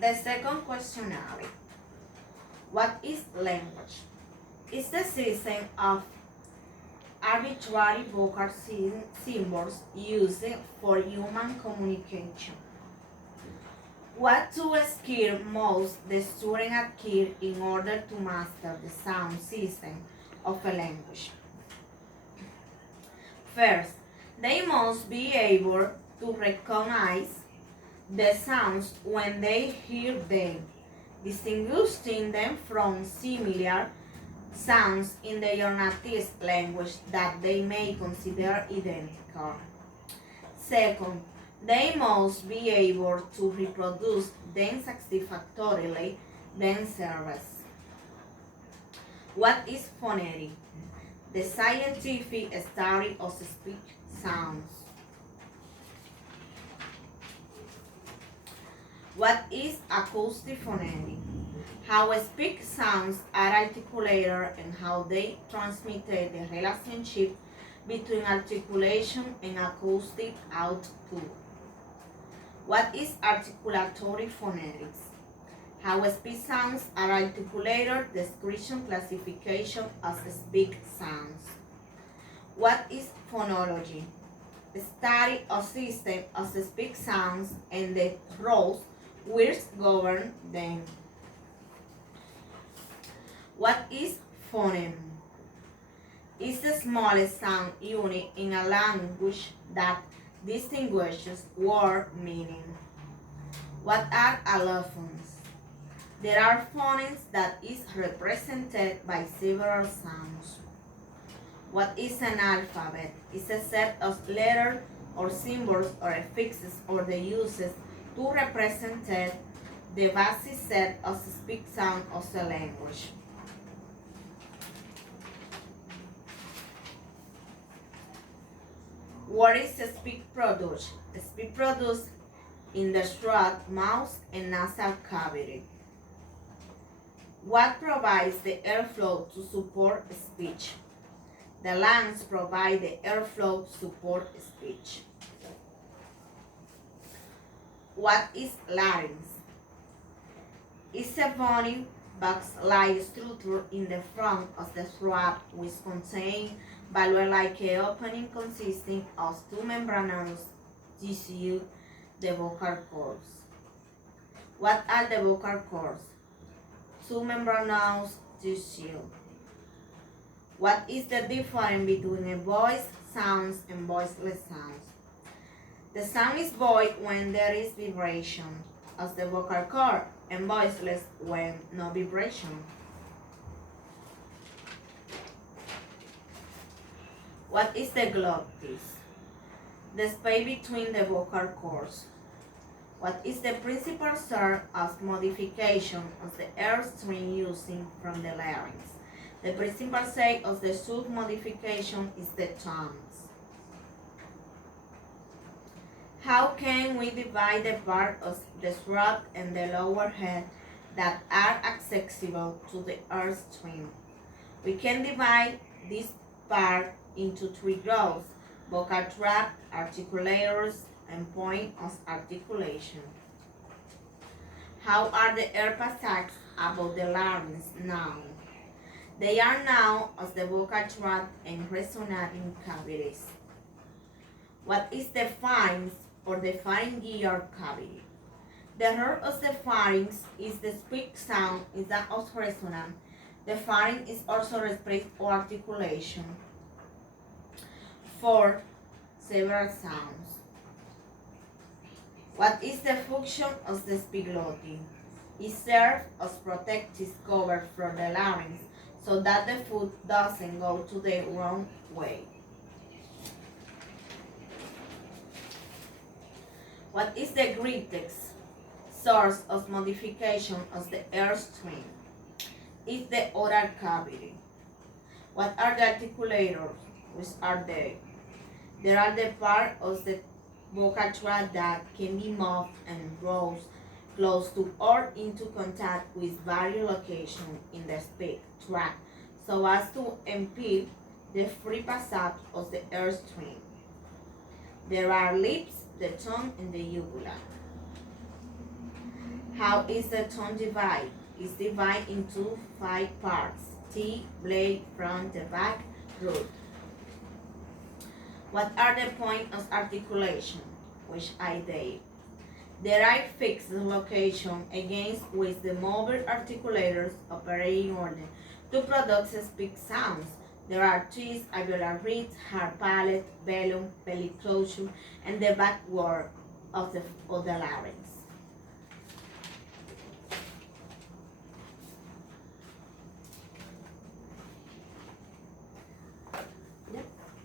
The second questionnaire. What is language? It's the system of arbitrary vocal symbols used for human communication. What two skills must the student acquire in order to master the sound system of a language? First, they must be able to recognize the sounds when they hear them, distinguishing them from similar sounds in their native language that they may consider identical. Second, they must be able to reproduce them satisfactorily themselves. What is phonetic? The scientific study of speech sounds. What is acoustic phonetic? How speech sounds are articulated and how they transmit the relationship between articulation and acoustic output. What is articulatory phonetics? How speech sounds are articulated, description, classification of speech sounds. What is phonology? The study of system of speech sounds and the roles which govern them. What is phoneme? It's the smallest sound unit in a language that distinguishes word meaning. What are allophones? There are phonemes that is represented by several sounds. What is an alphabet? It's a set of letters or symbols or affixes or the uses to represent the basic set of speech sound of the language. What is speech produced? Speech produced in the throat, mouth, and nasal cavity. What provides the airflow to support speech? The lungs provide the airflow to support speech. What is larynx? It's a bony box-like structure in the front of the throat which contains valve-like opening consisting of two membranous tissues, the vocal cords. What are the vocal cords? Two membranous tissues. What is the difference between a voice sounds and voiceless sounds? The sound is voiced when there is vibration of the vocal cord and voiceless when no vibration. What is the glottis? The space between the vocal cords. What is the principal source of modification of the airstream using from the larynx? The principal site of the sound modification is the tones. How can we divide the part of the throat and the lower head that are accessible to the airstream? We can divide this part into three groups: vocal tract, articulators, and point of articulation. How are the air passages above the larynx now? They are now as the vocal tract and resonating cavities. What is the pharynx or the pharyngeal cavity? The heart of the pharynx is the speech sound is that of resonance. The pharynx is also responsible for articulation for several sounds. What is the function of the epiglottis? It serves as protective cover from the larynx so that the food doesn't go to the wrong way. What is the greatest source of modification of the airstream? It's the oral cavity. What are the articulators? Which are they? There are the part of the vocal tract that can be moved and grows close to or into contact with various locations in the speech tract so as to impede the free passage of the airstream. There are lips, the tongue, and the uvula. How is the tongue divided? It's divided into 5 parts: teeth, blade, front, the back, root. What are the points of articulation? Which I did. There are fixed locations against which the mobile articulators operate in order to produce speak sounds. There are teeth, alveolar ridge, hard palate, velum, belly closure, and the backward of the larynx.